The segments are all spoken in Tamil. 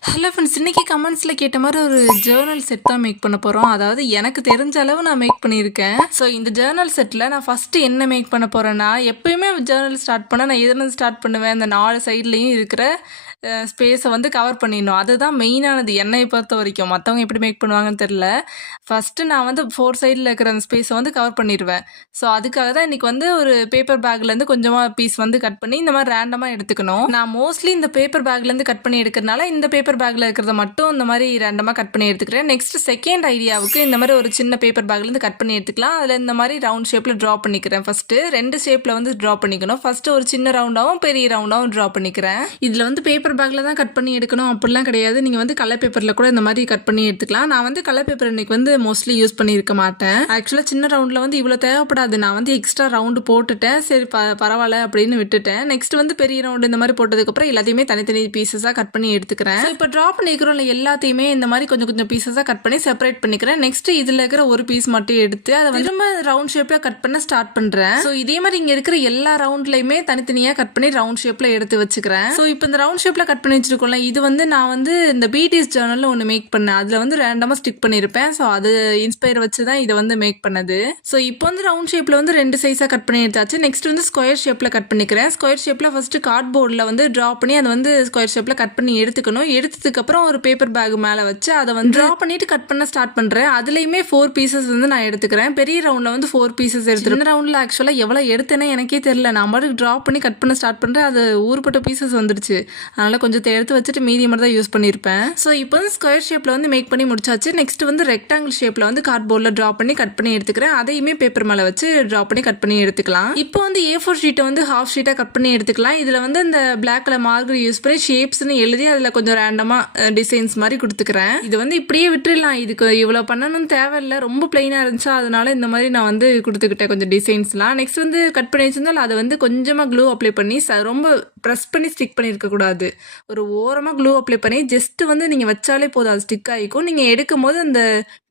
ஹலோ ஃப்ரெண்ட்ஸ், இன்னைக்கு கமெண்ட்ஸில் கேட்ட மாதிரி ஒரு ஜேர்னல் செட் தான் மேக் பண்ண போகிறோம். அதாவது எனக்கு தெரிஞ்ச அளவு நான் மேக் பண்ணியிருக்கேன். ஸோ இந்த ஜேர்னல் செட்டில் நான் ஃபஸ்ட்டு என்ன மேக் பண்ண போகிறேன்னா, எப்பயுமே ஜேர்னல் ஸ்டார்ட் பண்ணால் நான் எதுலேருந்து ஸ்டார்ட் பண்ணுவேன், அந்த 4 சைட்லேயும் இருக்கிற ஸ்பேஸை கவர் பண்ணிடணும். அதுதான் மெயினானது என்னை பொறுத்த வரைக்கும். மற்றவங்க எப்படி மேக் பண்ணுவாங்கன்னு தெரில. ஃபஸ்ட்டு நான் 4 சைடில் இருக்கிற அந்த ஸ்பேஸை கவர் பண்ணிடுவேன். ஸோ அதுக்காக தான் இன்றைக்கி ஒரு பேப்பர் பேக்லேருந்து கொஞ்சமாக பீஸ் கட் பண்ணி இந்த மாதிரி ரேண்டமாக எடுத்துக்கணும். நான் மோஸ்ட்லி இந்த பேப்பர் பேக்லேருந்து கட் பண்ணி எடுக்கிறதுனால இந்த பேப்பர் பேக்கில் இருக்கிறத மட்டும் இந்த மாதிரி ரேண்டமாக கட் பண்ணி எடுத்துக்கிறேன். நெக்ஸ்ட் செகண்ட் ஐடியாவுக்கு இந்த மாதிரி ஒரு சின்ன பேப்பர் பேக்லேருந்து கட் பண்ணி எடுத்துக்கலாம். அதில் இந்த மாதிரி ரவுண்ட் ஷேப்பில் ட்ரா பண்ணிக்கிறேன். ஃபஸ்ட்டு 2 ஷேப்பில் ட்ரா பண்ணிக்கணும். ஃபஸ்ட்டு ஒரு சின்ன ரவுண்டாகவும் பெரிய ரவுண்டாகவும் ட்ரா பண்ணிக்கிறேன். இதில் பேப்பர் பேக்கில் தான் கட் பண்ணி எடுக்கணும் அப்படிலாம் கிடையாது. நீங்கள் கலர் பேப்பரில் கூட இந்த மாதிரி கட் பண்ணி எடுத்துக்கலாம். நான் கலர் பேப்பர் இன்னைக்கு மோஸ்ட்லி யூஸ் பண்ணியிருக்க மாட்டேன். ஆக்சுவலாக சின்ன ரவுண்டில் இவ்வளோ தேவைப்படாது. நான் எக்ஸ்ட்ரா ரவுண்டு போட்டுட்டேன். சரி பரவாயில்ல அப்படின்னு விட்டுட்டேன். நெக்ஸ்ட் பெரிய ரவுண்டு இந்த மாதிரி போட்டதுக்கப்புறம் எல்லாத்தையுமே தனித்தனி பீசஸாக கட் பண்ணி எடுத்துக்கிறேன். இப்போ ட்ரா பண்ணிக்கிறோம் எல்லாத்தையுமே இந்த மாதிரி கொஞ்சம் கொஞ்சம் பீசஸாக கட் பண்ணி செப்பரேட் பண்ணிக்கிறேன். நெக்ஸ்ட் இதில் இருக்கிற ஒரு பீஸ் மட்டும் எடுத்து அதை திரும்ப ரவுண்ட் ஷேப்பில் கட் பண்ண ஸ்டார்ட் பண்ணுறேன். ஸோ இதே மாதிரி இங்கே இருக்கிற எல்லா ரவுண்ட்லையுமே தனித்தனியாக கட் பண்ணி ரவுண்ட் ஷேப்பில் எடுத்து வச்சுக்கிறேன். ஸோ இப்போ இந்த ரவுண்ட் ஷேப்பில் கட் பண்ணி வச்சிருக்கோம்ல, இது நான் இந்த பிடிஎஸ் ஜேர்னலில் ஒன்று மேக் பண்ணேன். அதில் ரேண்டமாக ஸ்டிக் பண்ணியிருப்பேன். ஸோ அது இன்ஸ்பயர் வச்சு தான் இதை மேக் பண்ணது. ஸோ இப்போ ரவுண்ட் ஷேப்பில் 2 சைஸாக கட் பண்ணி எடுத்தாச்சு. நெக்ஸ்ட் ஸ்கொயர் ஷேப்பில் கட் பண்ணிக்கிறேன். ஸ்கொயர் ஷேப்பில் ஃபஸ்ட்டு கார்ட்போர்டில் ட்ரா பண்ணி அதை ஸ்கொயர் ஷேப்பில் கட் பண்ணி எடுத்துக்கணும். எடுத்ததுக்கப்புறம் ஒரு பேப்பர் பேக் மேலே வச்சு அதை ட்ரா பண்ணிட்டு கட் பண்ண ஸ்டார்ட் பண்ணுறேன். அதுலேயுமே 4 பீசஸ் நான் எடுத்துக்கிறேன். பெரிய ரவுண்டில் 4 பீசஸ் எடுத்துக்கிறேன். ரவுண்டில் ஆக்சுவலாக எவ்வளோ எடுத்தேனே எனக்கே தெரியல. நான் மட்டும் ட்ரா பண்ணி கட் பண்ண ஸ்டார்ட் பண்ணுறேன். அது ஊறுப்பட்ட பீசஸ் வந்துடுச்சு. அதனால் கொஞ்சம் எடுத்து வச்சுட்டு மீதி மட்டும் தான் யூஸ் பண்ணியிருப்பேன். ஸோ இப்போ ஸ்கொயர் ஷேப்பில் மேக் பண்ணி முடிச்சாச்சு. நெக்ஸ்ட் ரெக்டாங்கிள் ஷேப்பில் கார்ட்போர்டில் ட்ரா பண்ணி கட் பண்ணி எடுத்துக்கிறேன். அதையுமே பேப்பர் மேலே வச்சு ட்ரா பண்ணி கட் பண்ணி எடுத்துக்கலாம். இப்போ A4 ஷீட்டை ஹாஃப் ஷீட்டாக கட் பண்ணி எடுத்துக்கலாம். இதில் இந்த பிளாக் கலர் மார்க்கர் யூஸ் பண்ணி ஷேப்ஸ்னு எழுதி அதில் கொஞ்சம் ரேண்டமாக டிசைன்ஸ் மாதிரி கொடுத்துக்கிறேன். இது இப்படியே விட்டுடலாம். இதுக்கு இவ்வளோ பண்ணணும்னு தேவையில்லை. ரொம்ப பிளைனாக இருந்துச்சா அதனால இந்த மாதிரி நான் கொடுத்துக்கிட்டேன் கொஞ்சம் டிசைன்ஸ்லாம். நெக்ஸ்ட் கட் பண்ணி வச்சிருந்தால் அதை கொஞ்சமாக க்ளூ அப்ளை பண்ணி ரொம்ப ப்ரெஸ் பண்ணி ஸ்டிக் பண்ணியிருக்க கூடாது. ஒரு ஓரமாக க்ளூ அப்ளை பண்ணி ஜஸ்ட் நீங்கள் வச்சாலே போதும், அது ஸ்டிக் ஆகிக்கும். நீங்கள் எடுக்கும் போது அந்த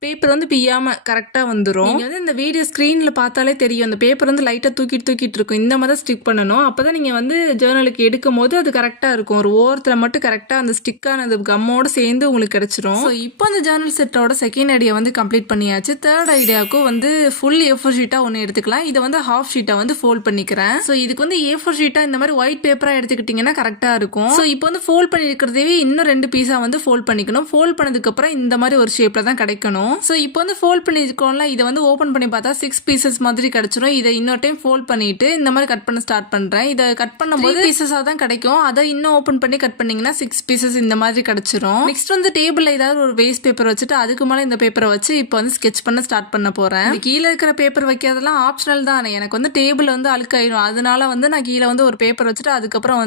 பேப்பர் பிய்யாமல் கரெக்டாக வந்துடும். நீங்கள் இந்த வீடியோ ஸ்க்ரீனில் பார்த்தாலே தெரியும். அந்த பேப்பர் லைட்டாக தூக்கிட்டு இருக்கும். இந்த மாதிரி தான் ஸ்டிக் பண்ணணும். அப்போ தான் நீங்கள் ஜேர்னலுக்கு எடுக்கும் போது அது கரெக்டாக இருக்கும். ஒரு ஓரத்தில் மட்டும் கரெக்டாக அந்த ஸ்டிக்கான கம்மோடு சேர்ந்து உங்களுக்கு கிடைச்சிரும். ஸோ இப்போ அந்த ஜேர்னல் செட்டோட செகண்ட் ஐடியா கம்ப்ளீட் பண்ணியாச்சு. தேர்ட் ஐடியாவுக்கும் ஃபுல் A4 ஷீட்டாக ஒன்று எடுத்துக்கலாம். இதை ஹாஃப் ஷீட்டாக ஃபோல்ட் பண்ணிக்கிறேன். ஸோ இதுக்கு A4 ஷீட்டாக இந்த மாதிரி ஒயிட் பேப்பராக எடுத்துக்கிட்டிங்கன்னா கரெக்டாக இருக்கும். ஸோ இப்போ ஃபோல்ட் பண்ணியிருக்கிறதே இன்னும் 2 பீஸாக ஃபோல்ட் பண்ணிக்கணும். ஃபோல்ட் பண்ணதுக்கப்புறம் இந்த மாதிரி ஒரு ஷேப்பில் தான் கிடைக்கணும். ஸோ இப்போ ஃபோல்ட் பண்ணியிருக்கோம்ல, இதை ஓப்பன் பண்ணி பார்த்தா 6 பீசஸ் மாதிரி கிடைச்சிரும். இதை இன்னொரு டைம் ஃபோல்ட் பண்ணிட்டு இந்த மாதிரி கட் பண்ண ஸ்டார்ட் பண்ணுறேன். இதை கட் பண்ணும்போது பீசஸாக தான் கிடைக்கும். அதை இன்னும் ஓப்பன் பண்ணி கட் பண்ணிங்கன்னா 6 பீசஸ் இந்த மாதிரி கிடைச்சிரும். நெக்ஸ்ட் டேபிளில் ஏதாவது ஒரு வேஸ்ட் பேப்பர் வச்சுட்டு அதுக்கு மேலே இந்த பேப்பரை வச்சு இப்போ ஸ்கெட்ச் பண்ண ஸ்டார்ட் பண்ண போகிறேன். கீழே இருக்கிற பேப்பர் வைக்கிறதெல்லாம் ஆப்ஷனல் தான். எனக்கு டேபிள் அழுக்காயிடும். அதனால நான் கீழே ஒரு பேப்பர் வச்சுட்டு அதுக்கப்புறம்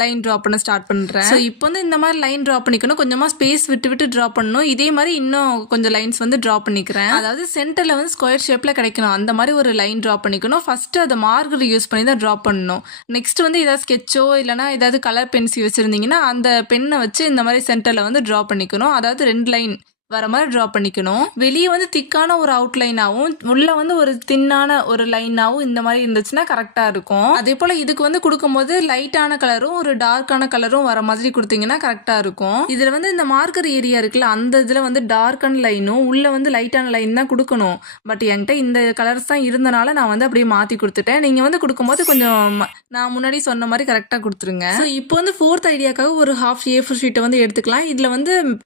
லைன் ட்ரா பண்ண ஸ்டார்ட் பண்ணுறேன். ஸோ இப்போ இந்த மாதிரி லைன் ட்ரா பண்ணிக்கணும். கொஞ்சமாக ஸ்பேஸ் விட்டு ட்ரா பண்ணணும். இதே மாதிரி இன்னும் கொஞ்சம் லைன்ஸ் ட்ரா பண்ணிக்கிறேன். அதாவது சென்டரில் ஸ்கொயர் ஷேப்பில் கிடைக்கணும். அந்த மாதிரி ஒரு லைன் ட்ரா பண்ணிக்கணும். ஃபர்ஸ்ட் அதை மார்க்கர் யூஸ் பண்ணி தான் ட்ரா பண்ணணும். நெக்ஸ்ட் ஏதாவது ஸ்கெட்சோ இல்லைனா ஏதாவது கலர் பென்சில் வச்சுருந்தீங்கன்னா அந்த பென்னை வச்சு இந்த மாதிரி சென்டரில் ட்ரா பண்ணிக்கணும். அதாவது 2 லைன் வர மாதிரி ட்ரா பண்ணிக்கணும். வெளியே திக்கான ஒரு அவுட்லைனாகவும் உள்ள ஒரு தின்னான ஒரு லைனாகவும் இந்த மாதிரி இருந்துச்சுன்னா கரெக்டாக இருக்கும். அதே போல் இதுக்கு கொடுக்கும்போது லைட்டான கலரும் ஒரு டார்க்கான கலரும் வர மாதிரி கொடுத்தீங்கன்னா கரெக்டாக இருக்கும். இதில் இந்த மார்க்கர் ஏரியா இருக்குல்ல, அந்த இதில் டார்க்கான லைனும் உள்ள லைட்டான லைன் தான் கொடுக்கணும். பட் என்கிட்ட இந்த கலர்ஸ் தான் இருந்தனால நான் அப்படியே மாற்றி கொடுத்துட்டேன். நீங்கள் கொடுக்கும்போது கொஞ்சம் நான் முன்னாடி சொன்ன மாதிரி கரெக்டாக கொடுத்துருங்க. ஸோ இப்போ 4th ஐடியாக்காக ஒரு ஹாஃப் A4 ஷீட்டை எடுத்துக்கலாம். இதில்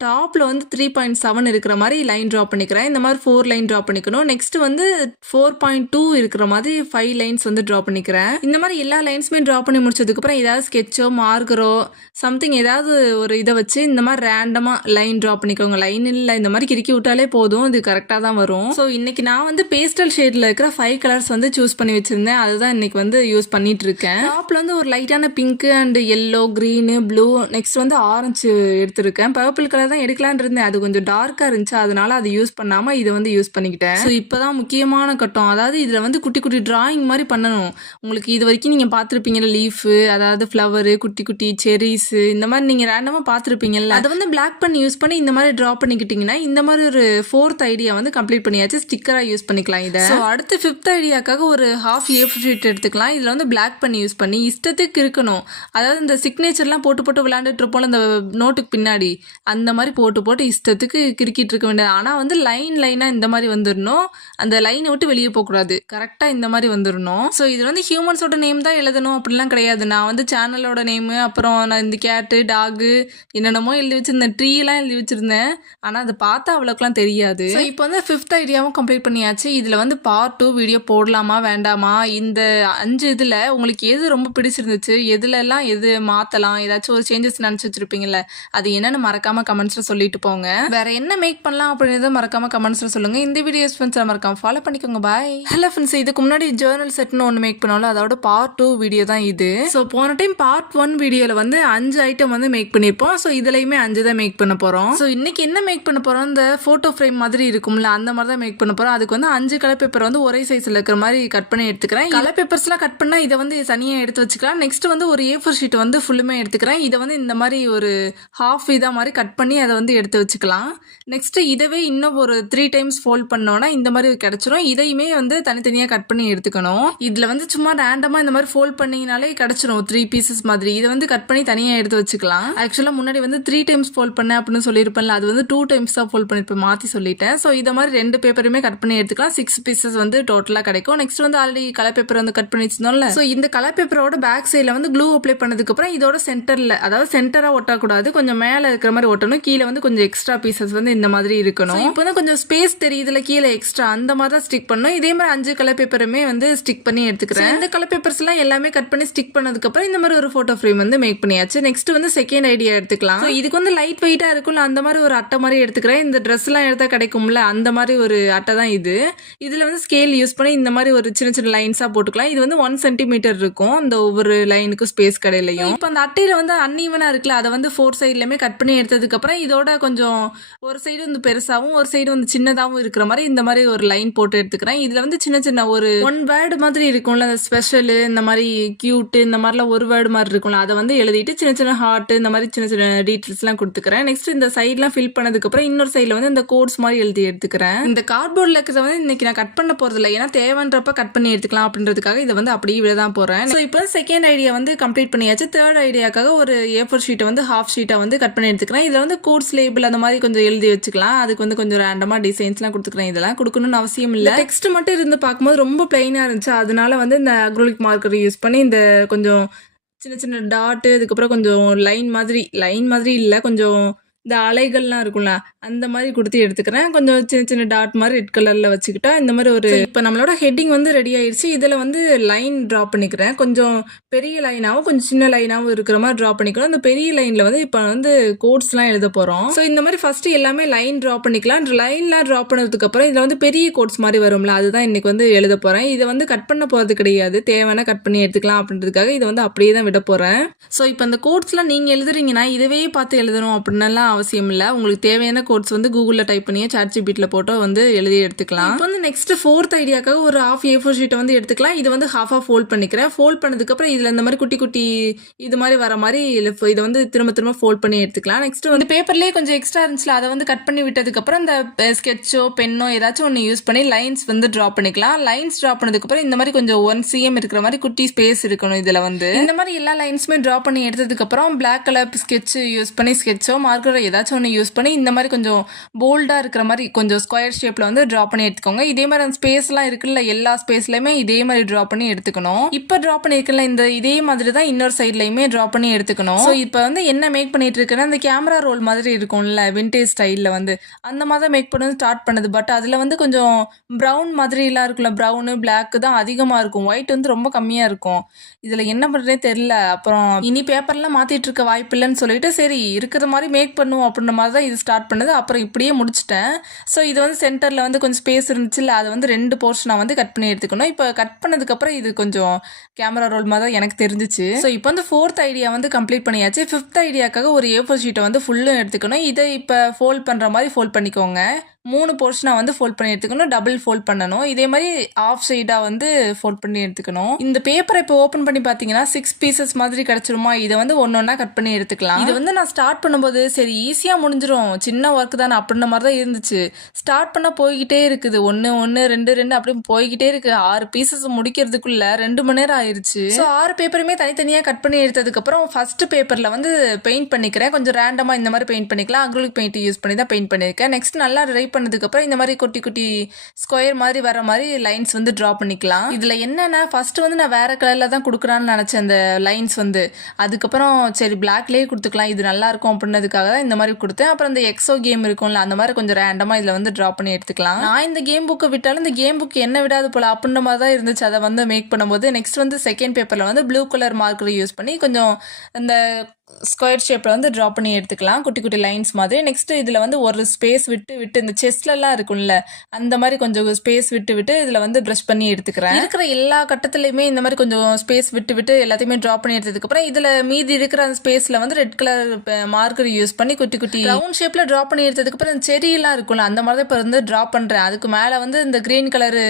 டாப்பில் 3.7 இருக்கிற மாதிரி லைன் ட்ரா பண்ணிக்கிறேன். இந்த மாதிரி 4 லைன் ட்ரா பண்ணிக்கணும். நெக்ஸ்ட் 4.2 இருக்கிற மாதிரி 5 லைன்ஸ் ட்ரா பண்ணிக்கிறேன். இந்த மாதிரி எல்லா லைன்ஸுமே ட்ரா பண்ணி முடிச்சதுக்கப்புறம் ஏதாவது ஸ்கெட்சோ மார்க்கரோ சம்திங் ஏதாவது ஒரு இதை வச்சு இந்த மாதிரி ரேண்டமாக லைன் ட்ரா பண்ணிக்கோங்க. லைன் இல்லை, இந்த மாதிரி கிறுக்கி விட்டாலே போதும், இது கரெக்டாக தான் வரும். ஸோ இன்னைக்கு நான் பேஸ்டல் ஷேடில் இருக்கிற 5 கலர்ஸ் சூஸ் பண்ணி வச்சிருந்தேன். அதுதான் இன்னைக்கு யூஸ் பண்ணிட்டு இருக்கேன். டாப்ல ஒரு லைட்டான pink and yellow, green, blue, next orange எடுத்திருக்கேன். பர்பிள் கலர் தான் எடுக்கலான் இருந்தேன். அது கொஞ்சம் டார்க் டார்க்காக இருந்துச்சு, அதனால அதை யூஸ் பண்ணாமல் இதை வந்து யூஸ் பண்ணிக்கிட்டேன். ஸோ இப்போ தான் முக்கியமான கட்டம். அதாவது இதில் வந்து குட்டி குட்டி டிராயிங் மாதிரி பண்ணணும். உங்களுக்கு இது வரைக்கும் நீங்கள் பார்த்துருப்பீங்கல்ல, லீஃபு, அதாவது ஃப்ளவரு, குட்டி குட்டி செரிஸு, இந்த மாதிரி நீங்கள் ரேண்டமாக பார்த்துருப்பீங்கல்ல, அதை வந்து பிளாக் பண்ணி யூஸ் பண்ணி இந்த மாதிரி ட்ரா பண்ணிக்கிட்டிங்கன்னா இந்த மாதிரி ஒரு 4th ஐடியா வந்து கம்ப்ளீட் பண்ணியாச்சு. ஸ்டிக்கராக யூஸ் பண்ணிக்கலாம் இதை. ஸோ அடுத்து 5th ஐடியாக்காக ஒரு ஹாஃப் A4 ஷீட் எடுத்துக்கலாம். இதில் வந்து பிளாக் பண்ணி யூஸ் பண்ணி இஷ்டத்துக்கு இருக்கணும். அதாவது இந்த சிக்னேச்சர்லாம் போட்டு போட்டு விளையாண்டுட்டு இருப்போம் இந்த நோட்டுக்கு பின்னாடி, அந்த மாதிரி போட்டு போட்டு இஷ்டத்துக்கு கிறுக்கிட்டு இருக்க வேண்டியது. ஆனால் வந்து லைனாக இந்த மாதிரி வந்துடணும். அந்த லைனை விட்டு வெளியே போகக்கூடாது, கரெக்டாக இந்த மாதிரி வந்துடணும். ஸோ இதில் வந்து ஹியூமன்ஸோட நேம் தான் எழுதணும் அப்படிலாம் கிடையாது. நான் வந்து சேனலோட நேமு, அப்புறம் நான் இந்த கேட்டு, டாகு, என்னென்னமோ எழுதி வச்சிருந்தேன், ட்ரீலாம் எழுதி வச்சிருந்தேன். ஆனால் அதை பார்த்தா அவ்வளோக்கெல்லாம் தெரியாது. ஸோ இப்போ வந்து 5th ஐடியாவும் கம்ப்ளீட் பண்ணியாச்சு. இதில் வந்து பார்ட் 2 வீடியோ போடலாமா வேண்டாமா, இந்த 5 இதில் உங்களுக்கு எது ரொம்ப பிடிச்சிருந்துச்சு, எதுலெல்லாம் எது மாற்றலாம், ஏதாச்சும் ஒரு சேஞ்சஸ் நினச்சி வச்சிருப்பீங்கல்ல, அது என்னென்னு மறக்காமல் கமெண்ட்ஸில் சொல்லிட்டு போங்க. வேற என்ன மேக் பண்ணலாம் அப்படின்றத மறக்காமல் கமெண்ட்ஸில் சொல்லுங்கள். இந்த வீடியோஸ் ஃப்ரெண்ட்ஸை மறக்காமல் ஃபாலோ பண்ணிக்கோங்க. பாய். ஹலோ ஃப்ரெண்ட்ஸ், இதுக்கு முன்னாடி ஜேர்னல் செட்னு ஒன்று மேக் பண்ணோம்ல, அதோட பார்ட் 2 வீடியோ தான் இது. ஸோ போன டைம் பார்ட் 1 வீடியோவில் வந்து 5 ஐட்டம் வந்து மேக் பண்ணியிருப்போம். ஸோ இதுலையுமே 5 தான் மேக் பண்ண போகிறோம். ஸோ இன்னைக்கு என்ன மேக் பண்ண போகிறோம், இந்த ஃபோட்டோ ஃப்ரேம் மாதிரி இருக்கும்ல, அந்த மாதிரி தான் மேக் பண்ண போகிறோம். அதுக்கு வந்து 5 கலர் பேப்பர் வந்து ஒரே சைஸில் இருக்கிற மாதிரி கட் பண்ணி எடுத்துக்கிறேன். கலர் பேப்பர்ஸ்லாம் கட் பண்ணால் இதை வந்து தனியாக எடுத்து வச்சுக்கலாம். நெக்ஸ்ட் வந்து ஒரு A4 ஷீட் வந்து ஃபுல்லுமே எடுத்துக்கிறேன். இதை வந்து இந்த மாதிரி ஒரு ஹாஃப் இதாக மாதிரி கட் பண்ணி அதை வந்து எடுத்து வச்சுக்கலாம். நெக்ஸ்ட் இதவே இன்னும் ஒரு 3 டைம்ஸ் ஃபோல்ட் பண்ணோன்னா இந்த மாதிரி கிடைச்சிரும். இதையுமே வந்து தனித்தனியாக கட் பண்ணி எடுத்துக்கணும். இதில் வந்து சும்மா ரேண்டமாக இந்த மாதிரி ஃபோல்ட் பண்ணிங்கனாலே கிடைச்சிரும் 3 பீசஸ் மாதிரி. இதை வந்து கட் பண்ணி தனியாக எடுத்து வச்சுக்கலாம். ஆக்சுவலாக முன்னாடி வந்து 3 டைம்ஸ் ஃபோல்ட் பண்ணேன் அப்படின்னு சொல்லியிருப்பேன்ல, அது வந்து 2 டைம்ஸ் தான் ஃபோல்ட் பண்ணியிருப்பேன், மாற்றி சொல்லிட்டேன். ஸோ இதை மாதிரி 2 பேப்பருமே கட் பண்ணி எடுத்துக்கலாம். 6 பீசஸ் வந்து டோட்டலாக கிடைக்கும். நெக்ஸ்ட் வந்து ஆல்ரெடி கலர் பேப்பர் வந்து கட் பண்ணி வச்சிருந்தோம்ல, ஸோ இந்த கலர் பேப்பரோட பேக் சைடில் வந்து க்ளூ அப்ளை பண்ணதுக்கப்புறம் இதோட சென்டரில், அதாவது சென்டராக ஒட்டக்கூடாது, கொஞ்சம் மேலே இருக்கிற மாதிரி ஒட்டணும். கீழே வந்து கொஞ்சம் எக்ஸ்ட்ரா பீசஸ் வந்து இந்த மாதிரி இருக்கணும். இப்போ வந்து கொஞ்சம் ஸ்பேஸ் தெரியுதுல கீழே எக்ஸ்ட்ரா, அந்த மாதிரி தான் ஸ்டிக் பண்ணணும். இதே மாதிரி 5 கலர் பேப்பருமே வந்து ஸ்டிக் பண்ணி எடுத்துக்கிறேன். இந்த கலர் பேப்பர்ஸ் எல்லாம் எல்லாமே கட் பண்ணி ஸ்டிக் பண்ணதுக்கப்புறம் இந்த மாதிரி ஒரு ஃபோட்டோ ஃப்ரேம் வந்து மேக் பண்ணியாச்சு. நெக்ஸ்ட் வந்து செகண்ட் ஐடியா எடுத்துக்கலாம். இதுக்கு வந்து லைட் வெயிட்டாக இருக்கும்ல, அந்த மாதிரி ஒரு அட்டை மாதிரி எடுத்துக்கிறேன். இந்த ட்ரெஸ் எல்லாம் எடுத்தா கிடைக்கும்ல, அந்த மாதிரி ஒரு அட்டை தான் இது. இதில் வந்து ஸ்கேல் யூஸ் பண்ணி இந்த மாதிரி ஒரு சின்ன சின்ன லைன்ஸாக போட்டுக்கலாம். இது வந்து 1 சென்டிமீட்டர் இருக்கும் அந்த ஒவ்வொரு லைனுக்கும் ஸ்பேஸ் கடையிலையும். இப்போ அந்த அட்டையில் வந்து அன்ஈவனாக இருக்குல்ல, அதை வந்து 4 சைட்லையுமே கட் பண்ணி எடுத்ததுக்கப்புறம் இதோட கொஞ்சம் ஒரு சைடு வந்து பெருசாகவும் ஒரு சைடு வந்து சின்னதாகவும் இருக்கிற மாதிரி இந்த மாதிரி ஒரு லைன் போட்டு எடுத்துக்கிறேன். இதில் வந்து சின்ன சின்ன ஒரு 1 வேர்டு மாதிரி இருக்கும்ல, அந்த ஸ்பெஷலு, இந்த மாதிரி கியூட்டு, இந்த மாதிரிலாம் ஒரு வேர்டு மாதிரி இருக்கும்ல, அதை வந்து எழுதிட்டு சின்ன சின்ன ஹார்ட், இந்த மாதிரி சின்ன சின்ன டீட்டெயில்ஸ்லாம் கொடுத்துக்கிறேன். நெக்ஸ்ட் இந்த சைட்லாம் ஃபில் பண்ணதுக்கப்புறம் இன்னொரு சைடில் வந்து இந்த கோட்ஸ் மாதிரி எழுதி எடுத்துக்கிறேன். இந்த கார்ட்போர்டில் இருக்கிறத வந்து இன்னைக்கு நான் கட் பண்ண போகிறதில்ல, ஏன்னா தேவைன்றப்ப கட் பண்ணி எடுத்துக்கலாம் அப்படின்றதுக்காக இதை வந்து அப்படியே விட தான் போகிறேன். ஸோ இப்போ செகண்ட் ஐடியா வந்து கம்ப்ளீட் பண்ணியாச்சு. தேர்ட் ஐடியாக்காக ஒரு A4 ஷீட்டை வந்து ஹாஃப் ஷீட்டை வந்து கட் பண்ணி எடுத்துக்கிறேன். இதில் வந்து கோட்ஸ் லேபிள் அந்த மாதிரி கொஞ்சம் எழுதி வச்சுக்கலாம். அதுக்கு வந்து கொஞ்சம் ரேண்டமாக டிசைன்ஸ்லாம் கொடுத்துக்கிறேன். இதெல்லாம் கொடுக்கணும்னு அவசியம் இல்லை. டெக்ஸ்ட் மட்டும் இருந்து பார்க்கும்போது ரொம்ப பிளைனாக இருந்துச்சு, அதனால வந்து இந்த அக்ரோலிக் மார்க்கர் யூஸ் பண்ணி இந்த கொஞ்சம் சின்ன சின்ன டாட்டு, அதுக்கப்புறம் கொஞ்சம் லைன் மாதிரி இல்லை, கொஞ்சம் இந்த அலைகள்லாம் இருக்கும்ல, அந்த மாதிரி கொடுத்து எடுத்துக்கிறேன். கொஞ்சம் சின்ன சின்ன டாட் மாதிரி ரெட் கலரில் வச்சுக்கிட்டா இந்த மாதிரி ஒரு, இப்போ நம்மளோட ஹெட்டிங் வந்து ரெடி ஆயிடுச்சு. இதில் வந்து லைன் ட்ரா பண்ணிக்கிறேன். கொஞ்சம் பெரிய லைனாகவும் கொஞ்சம் சின்ன லைனாகவும் இருக்கிற மாதிரி ட்ரா பண்ணிக்கிறோம். அந்த பெரிய லைனில் வந்து இப்போ வந்து கோட்ஸ்லாம் எழுத போகிறோம். ஸோ இந்த மாதிரி ஃபஸ்ட்டு எல்லாமே லைன் ட்ரா பண்ணிக்கலாம். லைன்லாம் ட்ரா பண்ணதுக்கப்புறம் இதில் வந்து பெரிய கோட்ஸ் மாதிரி வரும்ல, அதுதான் இன்றைக்கி வந்து எழுத போகிறேன். இதை வந்து கட் பண்ண போகிறது கிடையாது, தேவையான கட் பண்ணி எடுத்துக்கலாம் அப்படின்றதுக்காக இதை வந்து அப்படியே தான் விட போகிறேன். ஸோ இப்போ இந்த கோட்ஸ்லாம் நீங்கள் எழுதுறீங்கன்னா இதவே பார்த்து எழுதணும் அப்படின்னலாம் அவசியம் இல்லை. உங்களுக்கு தேவையான கோட்ஸ் வந்து கூகுளில் டைப் பண்ணியே ChatGPTல போட்டோ வந்து எழுதி எடுத்துக்கலாம். இப்போ வந்து நெக்ஸ்ட் 4th ஐடியாக்காக ஒரு ஹாஃப் A4 ஷீட்டை வந்து எடுத்துக்கலாம். இது வந்து ஹாஃபாக ஃபோல்ட் பண்ணிக்கிறேன். ஃபோல்ட் பண்ணதுக்கப்புறம் இதில் இந்த மாதிரி குட்டி குட்டி இது மாதிரி வர மாதிரி இதை வந்து திரும்ப ஃபோல்ட் பண்ணி எடுத்துக்கலாம். நெக்ஸ்ட் வந்து பேப்பர்லேயே கொஞ்சம் எக்ஸ்ட்ரா இருந்துச்சுல, அதை வந்து கட் பண்ணி விட்டதுக்கப்புறம் இந்த ஸ்கெட்சோ பென்னோ ஏதாச்சும் ஒன்று யூஸ் பண்ணி லைன்ஸ் வந்து ட்ரா பண்ணிக்கலாம். லைன்ஸ் ட்ரா பண்ணதுக்கப்புறம் இந்த மாதிரி கொஞ்சம் 1 cm இருக்கிற மாதிரி குட்டி ஸ்பேஸ் இருக்கணும். இதில் வந்து இந்த மாதிரி எல்லா லைன்ஸுமே ட்ரா பண்ணி எடுத்ததுக்கப்புறம் பிளாக் கலர் ஸ்கெட்ச் யூஸ் பண்ணி ஸ்கெட்சோ மார்க்கரோ ஏதாச்சும் ஒன்று யூஸ் பண்ணி இந்த மாதிரி கொஞ்சம் போல்டாக இருக்கிற மாதிரி கொஞ்சம் ஸ்கொயர் ஷேப்பில் வந்து ட்ரா பண்ணி எடுத்துக்கோங்க. இதே மாதிரி அந்த ஸ்பேஸ்லாம் இருக்குல்ல, எல்லா ஸ்பேஸ்லையுமே இதே மாதிரி ட்ரா பண்ணி எடுத்துக்கணும். இப்போ ட்ரா பண்ணியிருக்கல இதே மாதிரி தான் இன்னொரு சைட்லையுமே ட்ரா பண்ணி எடுத்துக்கணும். ஸோ இப்போ வந்து என்ன மேக் பண்ணிட்டு இருக்குன்னா, இந்த கேமரா ரோல் மாதிரி இருக்கும்ல விண்டேஜ் ஸ்டைலில் வந்து அந்த மாதிரி தான் மேக் பண்ணி ஸ்டார்ட் பண்ணுது. பட் அதில் வந்து கொஞ்சம் ப்ரௌன் மாதிரிலாம் இருக்குல்ல, ப்ரௌனு பிளாக்கு தான் அதிகமாக இருக்கும், ஒயிட் வந்து ரொம்ப கம்மியாக இருக்கும். இதில் என்ன பண்ணுறதே தெரில. அப்புறம் இனி பேப்பர்லாம் மாற்றிட்டு இருக்க வாய்ப்பு இல்லைன்னு சொல்லிட்டு சரி இருக்கிற மாதிரி மேக் பண்ண பண்ணணும் அப்படின்ற மாதிரி தான் இது ஸ்டார்ட் பண்ணது. அப்புறம் இப்படியே முடிச்சிட்டேன். ஸோ இது வந்து சென்டரில் வந்து கொஞ்சம் ஸ்பேஸ் இருந்துச்சுல்ல, அதை வந்து 2 போர்ஷனாக வந்து கட் பண்ணி எடுத்துக்கணும். இப்போ கட் பண்ணதுக்கப்புறம் இது கொஞ்சம் கேமரா ரோல் மாதிரி தான் எனக்கு தெரிஞ்சிச்சு. ஸோ இப்போ வந்து 4th ஐடியா வந்து கம்ப்ளீட் பண்ணியாச்சு. 5th ஐடியாக்காக ஒரு A4 ஷீட்டை வந்து ஃபுல்லும் எடுத்துக்கணும். இதை இப்போ ஃபோல்ட் பண்ணுற மாதிரி ஃபோல்ட் பண்ணிக்கோங்க. 3 போர்ஷனாக வந்து ஃபோல்ட் பண்ணி எடுத்துக்கணும். டபுள் ஃபோல்ட் பண்ணணும். இதே மாதிரி ஆஃப் சைடாக வந்து ஃபோல்ட் பண்ணி எடுத்துக்கணும். இந்த பேப்பரை இப்போ ஓப்பன் பண்ணி பார்த்தீங்கன்னா 6 பீசஸ் மாதிரி கிடச்சிருமா. இதை வந்து ஒன்றா கட் பண்ணி எடுத்துக்கலாம். இது வந்து நான் ஸ்டார்ட் பண்ணும்போது சரி ஈஸியாக முடிஞ்சிடும், சின்ன ஒர்க் தானே அப்படின்ற மாதிரி தான் இருந்துச்சு. ஸ்டார்ட் பண்ண போய்கிட்டே இருக்குது. 1 1 2 2 அப்படி போய்கிட்டே இருக்கு. 6 பீசஸ் முடிக்கிறதுக்குள்ள 2 மணி நேரம் ஆயிடுச்சு. ஸோ 6 பேப்பருமே தனித்தனியாக கட் பண்ணி எடுத்ததுக்கப்புறம் ஃபர்ஸ்ட் பேப்பரில் வந்து பெயிண்ட் பண்ணிக்கிறேன். கொஞ்சம் ரேண்டமாக இந்த மாதிரி பெயிண்ட் பண்ணிக்கலாம். அக்ரிலிக் பெயிண்ட் யூஸ் பண்ணி தான் பெயிண்ட் பண்ணியிருக்கேன். நெக்ஸ்ட் நல்லா ட்ரை பண்ணதுக்கப்புறம் இந்த மாதிரி குட்டி குட்டி ஸ்கொயர் மாதிரி வர மாதிரி லைன்ஸ் வந்து ட்ரா பண்ணிக்கலாம். இதில் என்னென்னா ஃபர்ஸ்ட் வந்து நான் வேற கலரில் தான் கொடுக்குறான்னு நினச்சேன் அந்த லைன்ஸ் வந்து. அதுக்கப்புறம் சரி பிளாக்லேயே கொடுத்துக்கலாம், இது நல்லா இருக்கும் அப்படின்றதுக்காக தான் இந்த மாதிரி கொடுத்தேன். அப்புறம் இந்த எக்ஸோ கேம் இருக்கும்ல, அந்த மாதிரி கொஞ்சம் ரேண்டமாக இதில் வந்து ட்ரா பண்ணி எடுத்துக்கலாம். நான் இந்த கேம் புக்கை விட்டாலும் இந்த கேம் புக் என்ன விடாது போல அப்படின்ற மாதிரி தான் இருந்துச்சு. அதை வந்து மேக் பண்ணும்போது நெக்ஸ்ட் வந்து செகண்ட் பேப்பரில் வந்து ப்ளூ கலர் மார்க்கரை யூஸ் பண்ணி கொஞ்சம் இந்த ஸ்கொயர் ஷேப்பில் வந்து ட்ரா பண்ணி எடுத்துக்கலாம், குட்டி குட்டி லைன்ஸ் மாதிரி. நெக்ஸ்ட் இதில் வந்து ஒரு ஸ்பேஸ் விட்டு விட்டு இந்த செஸ்ட்லலாம் இருக்கும்ல, அந்த மாதிரி கொஞ்சம் ஸ்பேஸ் விட்டு விட்டு இதில் வந்து ப்ரஷ் பண்ணி எடுத்துக்கிறேன். இருக்கிற எல்லா கட்டத்துலையுமே இந்த மாதிரி கொஞ்சம் ஸ்பேஸ் விட்டு விட்டு எல்லாத்தையுமே ட்ரா பண்ணி எடுத்ததுக்கப்புறம் இதில் மீதி இருக்கிற அந்த ஸ்பேஸில் வந்து ரெட் கலர் மார்க்கர் யூஸ் பண்ணி குட்டி குட்டி ரவுண்ட் ஷேப்பில் ட்ரா பண்ணி எடுத்ததுக்கப்புறம் இந்த செடியெல்லாம் இருக்கும்ல, அந்த மாதிரி தான் இப்போ வந்து ட்ரா பண்ணுறேன். அதுக்கு மேலே வந்து இந்த க்ரீன் கலர்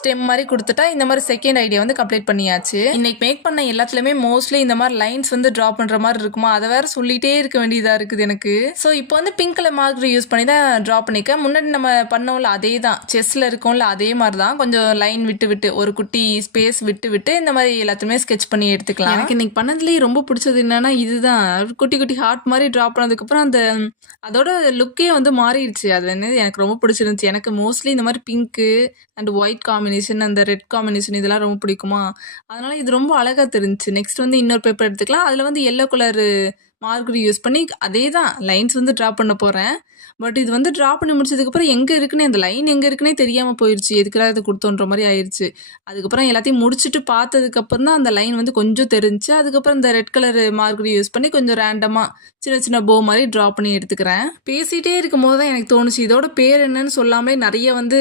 ஸ்டெம் மாதிரி கொடுத்துட்டா இந்த மாதிரி செகண்ட் ஐடியா வந்து கம்ப்ளீட் பண்ணியாச்சு. இன்னைக்கு மேக் பண்ண எல்லாத்துலேயுமே மோஸ்ட்லி இந்த மாதிரி லைன்ஸ் வந்து ட்ரா பண்ணுற மாதிரி இருக்கும். அதை வேற சொல்லிட்டே இருக்க வேண்டியதா இருக்குது எனக்கு. ஸோ இப்போ வந்து பிங்க் கலர் மார்க்கர் யூஸ் பண்ணி தான் ட்ரா பண்ணிக்க. முன்னாடி நம்ம பண்ணோம்ல அதே தான், செஸ்ல இருக்கோம்ல அதே மாதிரி தான், கொஞ்சம் லைன் விட்டு விட்டு ஒரு குட்டி ஸ்பேஸ் விட்டு விட்டு இந்த மாதிரி எல்லாத்தையுமே ஸ்கெட்ச் பண்ணி எடுத்துக்கலாம். எனக்கு இன்னைக்கு பண்ணதுலேயே ரொம்ப பிடிச்சது என்னன்னா இதுதான், குட்டி குட்டி ஹார்ட் மாதிரி ட்ரா பண்ணதுக்கப்புறம் அதோட லுக்கே வந்து மாறிடுச்சு. அது என்னது எனக்கு ரொம்ப பிடிச்சிருந்துச்சு. எனக்கு மோஸ்ட்லி இந்த மாதிரி பிங்க்கு அண்ட் ஒயிட் காம்பினேஷன் அந்த ரெட் காம்பினேஷன் இதெல்லாம் ரொம்ப பிடிக்குமா, அதனால இது ரொம்ப அழகாக தெரிஞ்சுச்சு. நெக்ஸ்ட் வந்து இன்னொரு பேப்பர் எடுத்துக்கலாம். அதில் வந்து எல்லோ கலர் மார்க்கர் யூஸ் பண்ணி அதே தான் லைன்ஸ் வந்து ட்ரா பண்ண போகிறேன். பட் இது வந்து ட்ரா பண்ணி முடிச்சதுக்கப்புறம் எங்கே இருக்குன்னே அந்த லைன் எங்கே இருக்குன்னே தெரியாமல் போயிடுச்சு. எதுக்குறாது இது கொடுத்தோன்ற மாதிரி ஆயிடுச்சு. அதுக்கப்புறம் எல்லாத்தையும் முடிச்சுட்டு பார்த்ததுக்கப்புறம் தான் அந்த லைன் வந்து கொஞ்சம் தெரிஞ்சு. அதுக்கப்புறம் இந்த ரெட் கலர் மார்க்கர் யூஸ் பண்ணி கொஞ்சம் ரேண்டமாக சின்ன சின்ன போ மாதிரி ட்ரா பண்ணி எடுத்துக்கிறேன். பேசிகிட்டே இருக்கும் போது தான் எனக்கு தோணுச்சு இதோட பேர் என்னன்னு சொல்லாமலே நிறைய வந்து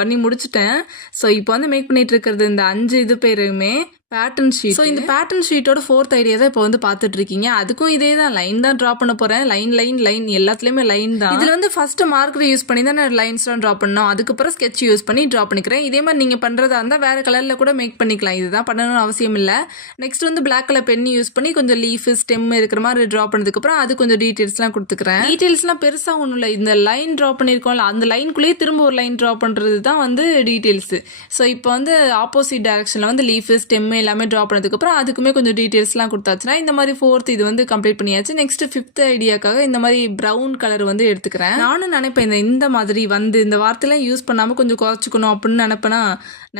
பண்ணி முடிச்சுட்டேன். ஸோ இப்போ வந்து மேக் பண்ணிட்டு இருக்கிறது இந்த 5 இது பேருமே பேட்டர்ன் ஷீட். ஸோ இந்த பேட்டர்ன் ஷீட்டோட 4th ஐடியா தான் இப்போ வந்து பார்த்துட்டு இருக்கீங்க. அதுக்கும் இதே தான், லைன் தான் ட்ரா பண்ண போகிறேன். லைன் லைன் லைன் எல்லாத்துலேயுமே லைன் தான். இதில் வந்து ஃபர்ஸ்ட் மார்க்கர் யூஸ் பண்ணி தான் நான் லைன்ஸ்லாம் ட்ரா பண்ணோம். அதுக்கப்புறம் ஸ்கெட்ச் யூஸ் பண்ணி ட்ரா பண்ணிக்கிறேன். இதே மாதிரி நீங்கள் பண்ணுறதா இருந்தால் வேறு கலரில் கூட மேக் பண்ணிக்கலாம். இதுதான் பண்ணணும்னு அவசியம் இல்லை. நெக்ஸ்ட் வந்து பிளாக் கலர் பென் யூஸ் பண்ணி கொஞ்சம் லீஃப் ஸ்டெம் இருக்கிற மாதிரி ட்ரா பண்ணதுக்கப்புறம் அது கொஞ்சம் டீட்டெயில்ஸ்லாம் கொடுத்துக்கிறேன். டீட்டெயில்ஸ்லாம் பெருசாக ஒன்றும் இல்லை. இந்த லைன் ட்ரா பண்ணியிருக்கோம்ல அந்த லைனுக்குள்ளேயே திரும்ப ஒரு லைன் ட்ரா பண்ணுறது தான் வந்து டீட்டெயில்ஸ். ஸோ இப்போ வந்து ஆப்போசிட் டைரக்ஷனில் வந்து லீஃப் ஸ்டெம் எல்லாமே ட்ரா பண்ணதுக்கு அப்புறம் அதுக்குமே கொஞ்சம் டீட்டெயில்ஸ்லாம் கொடுத்தாச்சுன்னா இந்த மாதிரி 4th இது வந்து கம்ப்ளீட் பண்ணியாச்சு. நெக்ஸ்ட் 5th ஐடியாக்காக இந்த மாதிரி ப்ரௌன் கலர் வந்து எடுத்துக்கிறேன். நானும் நினைப்பேன் இந்த மாதிரி வந்து இந்த வார்த்தைலாம் யூஸ் பண்ணாமல் கொஞ்சம் குறைச்சிக்கணும் அப்படின்னு நினைப்பேனா,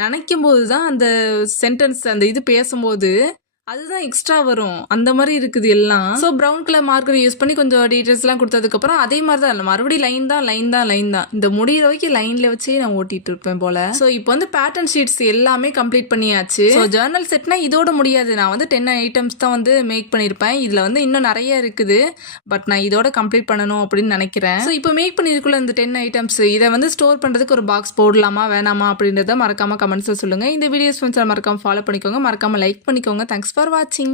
நினைக்கும் போது தான் அந்த சென்டென்ஸ் அந்த இது பேசும்போது அதுதான் எக்ஸ்ட்ரா வரும். அந்த மாதிரி இருக்குது எல்லாம். So brown colour marker use பண்ணி கொஞ்சம் டீட்டெயில்ஸ்லாம் கொடுத்ததுக்கப்புறம் அதே மாதிரி தான் இல்லை, மறுபடியும் லைன் தான் லைன் தான் லைன் தான். இந்த முடிகிற வரைக்கும் லைனில் வச்சே நான் ஓட்டிட்டு இருப்பேன் போல. ஸோ இப்போ வந்து பேட்டர்ன் ஷீட்ஸ் எல்லாமே கம்ப்ளீட் பண்ணியாச்சு. ஸோ ஜர்னல் செட்னா இதோட முடியாது. நான் வந்து 10 ஐட்டம்ஸ் தான் வந்து மேக் பண்ணியிருப்பேன். இதில் வந்து இன்னும் நிறைய இருக்குது. பட் நான் இதோட கம்ப்ளீட் பண்ணணும் அப்படின்னு நினைக்கிறேன். ஸோ இப்போ மேக் பண்ணியிருக்குள்ள இந்த 10 ஐட்டம்ஸ் இதை வந்து ஸ்டோர் பண்ணுறதுக்கு ஒரு பாக்ஸ் போடலாமா வேணாமா அப்படின்றத மறக்காம கமெண்ட்ஸில் சொல்லுங்கள். இந்த வீடியோஸ் மறக்காம ஃபாலோ பண்ணிக்கோங்க, மறக்காம லைக் பண்ணிக்கோங்க. Thanks for watching.